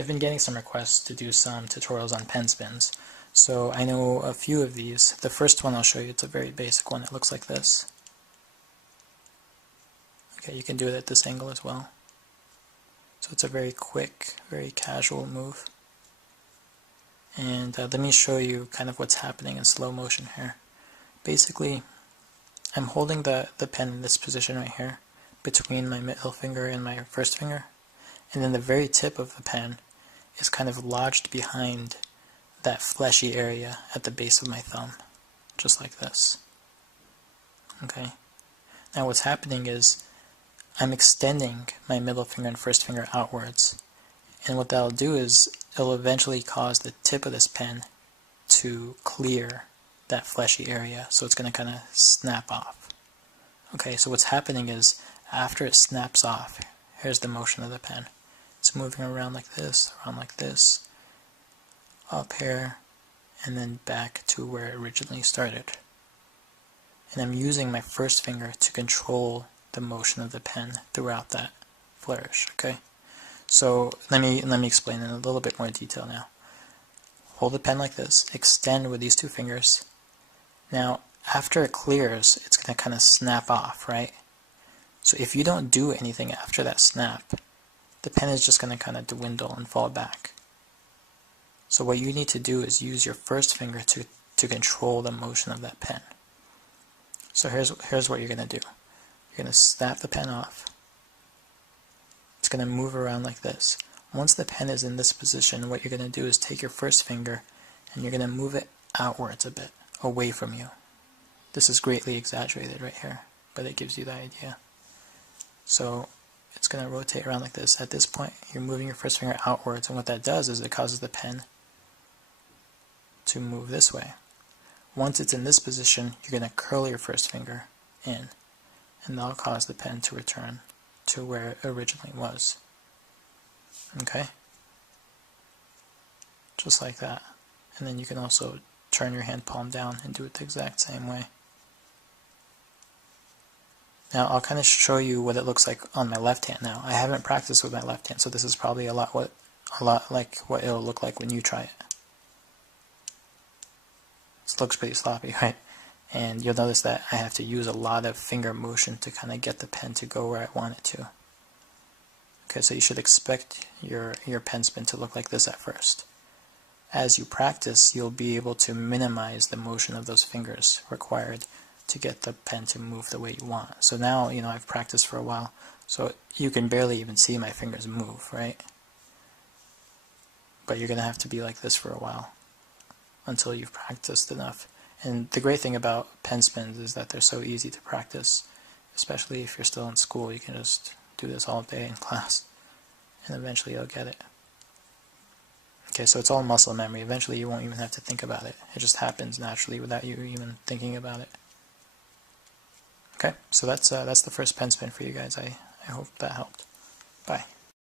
I've been getting some requests to do some tutorials on pen spins. So I know a few of these. The first one I'll show you, it's a very basic one. It looks like this. Okay, you can do it at this angle as well. So it's a very quick, very casual move. And let me show you kind of what's happening in slow motion here. Basically, I'm holding the pen in this position right here, between my middle finger and my first finger. And then the very tip of the pen is kind of lodged behind that fleshy area at the base of my thumb, just like this. Okay. Now what's happening is I'm extending my middle finger and first finger outwards, and what that'll do is it'll eventually cause the tip of this pen to clear that fleshy area, so it's going to kind of snap off. Okay, so what's happening is after it snaps off, here's the motion of the pen. It's moving around like this, up here, and then back to where it originally started. And I'm using my first finger to control the motion of the pen throughout that flourish, okay? So let me explain in a little bit more detail now. Hold the pen like this, extend with these two fingers. Now, after it clears, it's going to kind of snap off, right? So if you don't do anything after that snap, the pen is just going to kind of dwindle and fall back. So what you need to do is use your first finger to control the motion of that pen. So here's what you're going to do. You're going to snap the pen off. It's going to move around like this. Once the pen is in this position, what you're going to do is take your first finger and you're going to move it outwards a bit, away from you. This is greatly exaggerated right here, but it gives you the idea. So it's going to rotate around like this. At this point, you're moving your first finger outwards, and what that does is it causes the pen to move this way. Once it's in this position, you're going to curl your first finger in, and that'll cause the pen to return to where it originally was. Okay? Just like that. And then you can also turn your hand palm down and do it the exact same way. Now I'll kind of show you what it looks like on my left hand now. I haven't practiced with my left hand, so this is probably a lot like what it'll look like when you try it. This looks pretty sloppy, right? And you'll notice that I have to use a lot of finger motion to kind of get the pen to go where I want it to. Okay, so you should expect your pen spin to look like this at first. As you practice, you'll be able to minimize the motion of those fingers required to get the pen to move the way you want. So now, I've practiced for a while, so you can barely even see my fingers move, right? But you're going to have to be like this for a while until you've practiced enough. And the great thing about pen spins is that they're so easy to practice, especially if you're still in school. You can just do this all day in class, and eventually you'll get it. Okay, so it's all muscle memory. Eventually you won't even have to think about it. It just happens naturally without you even thinking about it. Okay, so that's the first pen spin for you guys. I hope that helped. Bye.